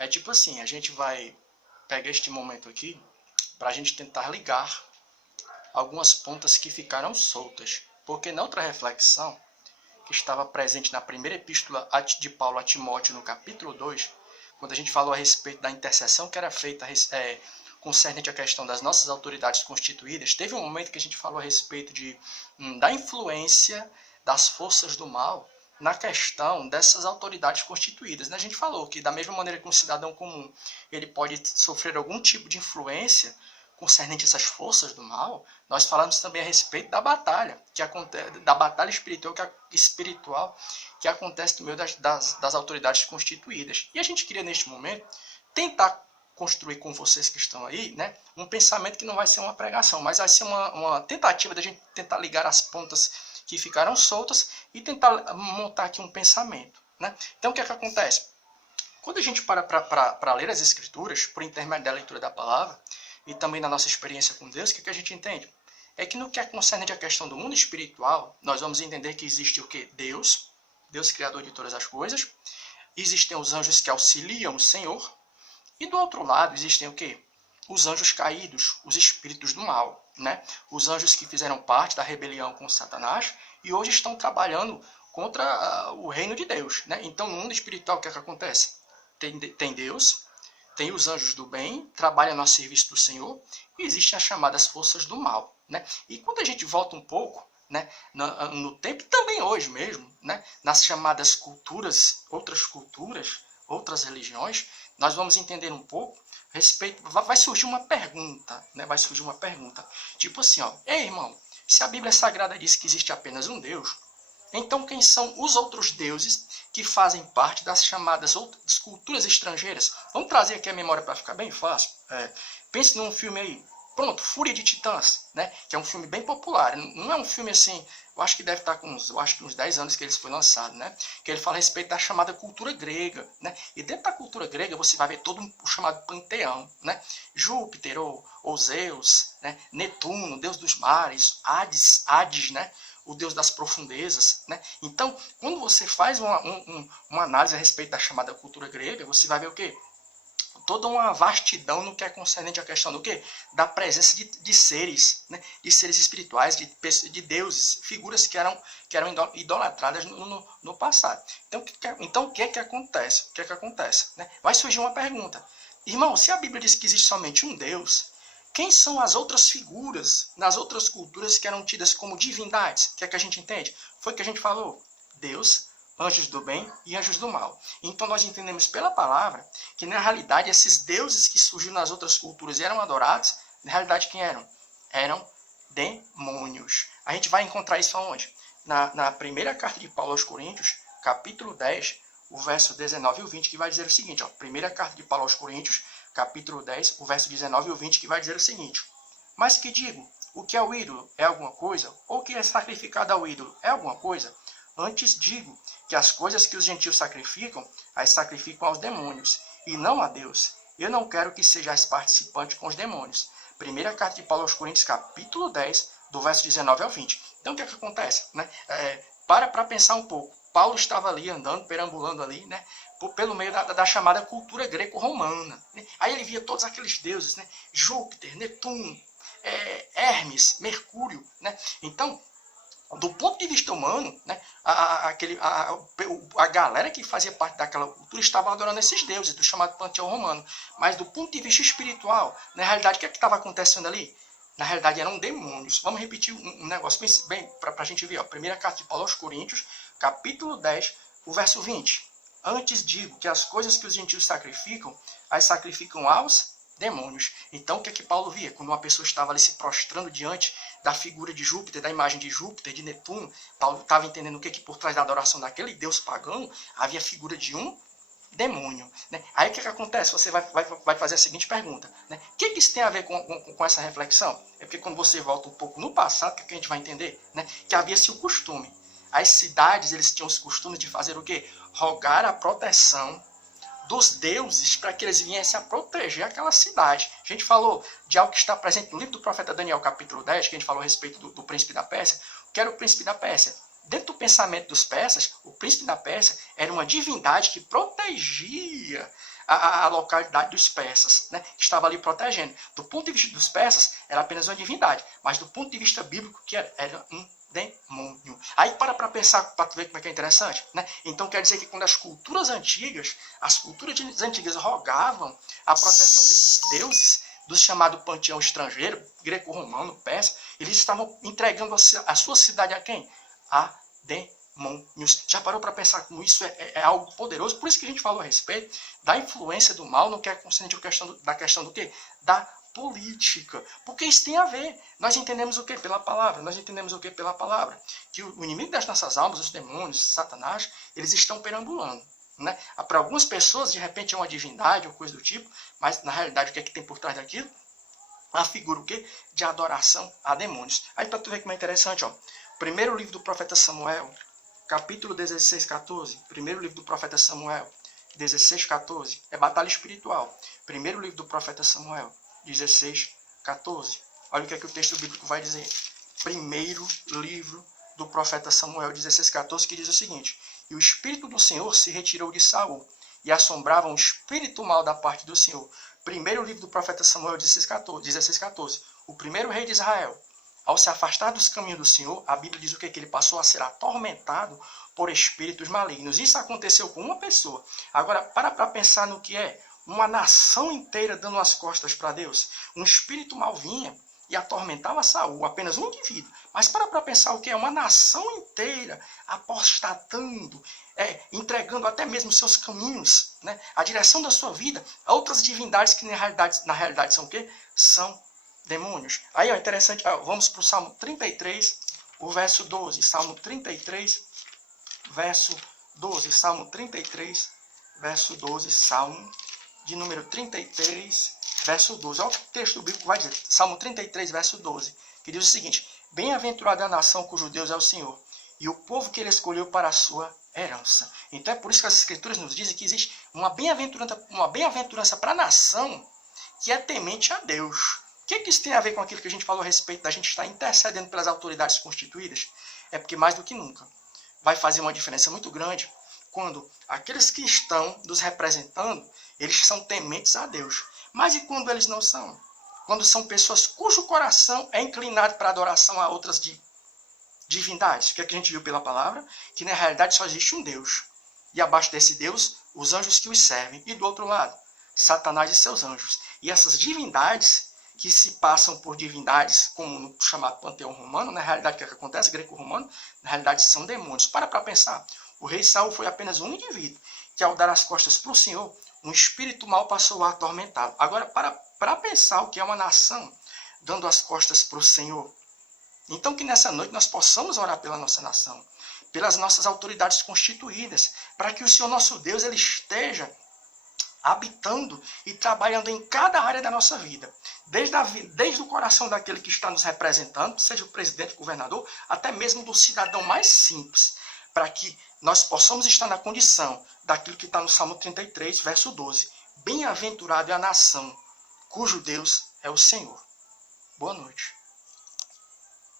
É tipo assim, a gente vai pegar este momento aqui para a gente tentar ligar algumas pontas que ficaram soltas. Porque na outra reflexão, que estava presente na primeira epístola de Paulo a Timóteo, no capítulo 2, quando a gente falou a respeito da intercessão que era feita concernente à questão das nossas autoridades constituídas, teve um momento que a gente falou a respeito da influência das forças do mal na questão dessas autoridades constituídas. Né? A gente falou que da mesma maneira que um cidadão comum ele pode sofrer algum tipo de influência concernente a essas forças do mal, nós falamos também a respeito da batalha, da batalha espiritual que acontece no meio das autoridades constituídas. E a gente queria, neste momento, tentar construir com vocês que estão aí, né, um pensamento que não vai ser uma pregação, mas vai ser uma tentativa da gente tentar ligar as pontas que ficaram soltas e tentar montar aqui um pensamento. Né? Então, o que é que acontece? Quando a gente para ler as Escrituras, por intermédio da leitura da palavra, e também na nossa experiência com Deus, o que a gente entende? É que no que é concernente à questão do mundo espiritual, nós vamos entender que existe o quê? Deus criador de todas as coisas, existem os anjos que auxiliam o Senhor, e do outro lado existem o quê? Os anjos caídos, os espíritos do mal, né? Os anjos que fizeram parte da rebelião com Satanás e hoje estão trabalhando contra o reino de Deus, né? Então no mundo espiritual o que é que acontece? Tem Deus, tem os anjos do bem, trabalham a serviço do Senhor, e existem as chamadas forças do mal. Né? E quando a gente volta um pouco, né, no tempo, e também hoje mesmo, né, nas chamadas culturas, outras religiões, nós vamos entender um pouco a respeito, vai surgir uma pergunta, né, tipo assim, ó, ei irmão, se a Bíblia Sagrada diz que existe apenas um Deus, então quem são os outros deuses que fazem parte das chamadas outras culturas estrangeiras? Vamos trazer aqui a memória para ficar bem fácil. Pense num filme aí, pronto, Fúria de Titãs, né? Que é um filme bem popular. Não é um filme assim, eu acho que deve estar com uns 10 anos que ele foi lançado, né? Que ele fala a respeito da chamada cultura grega, né? E dentro da cultura grega você vai ver todo o chamado panteão, né? Júpiter ou Zeus, né? Netuno, deus dos mares, Hades, né? O deus das profundezas, né? Então, quando você faz uma análise a respeito da chamada cultura grega, você vai ver o quê? Toda uma vastidão no que é concernente à questão do quê? Da presença de seres, né? De seres espirituais, de deuses, figuras que eram idolatradas no passado. Então, o que é que acontece? Né? Vai surgir uma pergunta. Irmão, se a Bíblia diz que existe somente um Deus, quem são as outras figuras nas outras culturas que eram tidas como divindades? O que é que a gente entende? Foi o que a gente falou. Deus, anjos do bem e anjos do mal. Então nós entendemos pela palavra que na realidade esses deuses que surgiram nas outras culturas e eram adorados, na realidade quem eram? Eram demônios. A gente vai encontrar isso aonde? Na primeira carta de Paulo aos Coríntios, capítulo 10, o verso 19 e o 20, que vai dizer o seguinte, ó, primeira carta de Paulo aos Coríntios, capítulo 10, o verso 19 e o 20, que vai dizer o seguinte: mas que digo, o que é o ídolo é alguma coisa? Ou o que é sacrificado ao ídolo é alguma coisa? Antes digo que as coisas que os gentios sacrificam, as sacrificam aos demônios, e não a Deus. Eu não quero que sejais participantes com os demônios. Primeira carta de Paulo aos Coríntios, capítulo 10, do verso 19 ao 20. Então o que é que acontece? Né? Para pensar um pouco. Paulo estava ali andando, perambulando ali, né? Pelo meio da chamada cultura greco-romana. Né? Aí ele via todos aqueles deuses, né? Júpiter, Netuno, Hermes, Mercúrio. Né? Então, do ponto de vista humano, né, a galera que fazia parte daquela cultura estava adorando esses deuses, do chamado panteão romano. Mas do ponto de vista espiritual, na realidade, o que é que estava acontecendo ali? Na realidade, eram demônios. Vamos repetir um negócio bem para a gente ver. Ó. Primeira carta de Paulo aos Coríntios, capítulo 10, o verso 20. Antes digo que as coisas que os gentios sacrificam, as sacrificam aos demônios. Então, o que é que Paulo via? Quando uma pessoa estava ali se prostrando diante da figura de Júpiter, da imagem de Júpiter, de Netuno, Paulo estava entendendo o que por trás da adoração daquele deus pagão havia a figura de um demônio. Né? Aí o que acontece? Você vai fazer a seguinte pergunta. Né? O que isso tem a ver com essa reflexão? É porque quando você volta um pouco no passado, o que a gente vai entender? Né? Que havia-se o costume. As cidades, eles tinham os costumes de fazer o quê? Rogar a proteção dos deuses para que eles viessem a proteger aquela cidade. A gente falou de algo que está presente no livro do profeta Daniel, capítulo 10, que a gente falou a respeito do príncipe da Pérsia. O que era o príncipe da Pérsia? Dentro do pensamento dos persas, o príncipe da Pérsia era uma divindade que protegia a localidade dos persas, né, que estava ali protegendo. Do ponto de vista dos persas, era apenas uma divindade, mas do ponto de vista bíblico, que era um demônio. Aí para pensar, para tu ver como é que é interessante, né? Então quer dizer que quando as culturas antigas rogavam a proteção desses deuses, do chamado panteão estrangeiro, greco-romano, persa, eles estavam entregando a sua cidade a quem? A demônios. Já parou para pensar como isso é algo poderoso? Por isso que a gente falou a respeito da influência do mal no que é concernente da questão do quê? Da política. Porque isso tem a ver. Nós entendemos o que pela palavra? Nós entendemos o que pela palavra? Que o inimigo das nossas almas, os demônios, Satanás, eles estão perambulando. Né? Para algumas pessoas, de repente, é uma divindade ou coisa do tipo, mas na realidade o que é que tem por trás daquilo? A figura o quê? De adoração a demônios. Aí para tu ver como é interessante, ó. Primeiro livro do profeta Samuel, capítulo 16, 14. Primeiro livro do profeta Samuel, 16, 14. É batalha espiritual. Primeiro livro do profeta Samuel, 16, 14. Olha o que é que o texto bíblico vai dizer. Primeiro livro do profeta Samuel, 16, 14, que diz o seguinte: e o Espírito do Senhor se retirou de Saul, e assombrava um espírito mau da parte do Senhor. Primeiro livro do profeta Samuel, 16, 14. O primeiro rei de Israel, ao se afastar dos caminhos do Senhor, a Bíblia diz o que? Que ele passou a ser atormentado por espíritos malignos. Isso aconteceu com uma pessoa. Agora, para pensar no que é uma nação inteira dando as costas para Deus. Um espírito mal vinha e atormentava Saul, apenas um indivíduo. Mas para pensar o que é uma nação inteira apostatando, entregando até mesmo seus caminhos, né, a direção da sua vida a outras divindades que na realidade são o quê? São demônios. Aí, ó, interessante, vamos para o Salmo 33, o verso 12. Salmo 33, verso 12. Salmo 33, verso 12. Salmo de número 33, verso 12. Olha o que o texto bíblico vai dizer. Salmo 33, verso 12. Que diz o seguinte: bem-aventurada a nação cujo Deus é o Senhor, e o povo que ele escolheu para a sua herança. Então é por isso que as Escrituras nos dizem que existe uma bem-aventurança para a nação que é temente a Deus. O que isso tem a ver com aquilo que a gente falou a respeito da gente estar intercedendo pelas autoridades constituídas? É porque mais do que nunca vai fazer uma diferença muito grande quando aqueles que estão nos representando, eles são tementes a Deus. Mas e quando eles não são? Quando são pessoas cujo coração é inclinado para a adoração a outras divindades. O que é que a gente viu pela palavra? Que na realidade só existe um Deus. E abaixo desse Deus, os anjos que os servem. E do outro lado, Satanás e seus anjos. E essas divindades que se passam por divindades, como no chamado panteão romano, na realidade o que é que acontece? Greco-romano, na realidade são demônios. Para pensar. O rei Saul foi apenas um indivíduo que, ao dar as costas para o Senhor, um espírito mau passou a atormentá-lo. Agora, para pensar o que é uma nação dando as costas para o Senhor, então que nessa noite nós possamos orar pela nossa nação, pelas nossas autoridades constituídas, para que o Senhor nosso Deus ele esteja habitando e trabalhando em cada área da nossa vida, desde o coração daquele que está nos representando, seja o presidente, o governador, até mesmo do cidadão mais simples, para que nós possamos estar na condição daquilo que está no Salmo 33, verso 12. Bem-aventurado é a nação cujo Deus é o Senhor. Boa noite.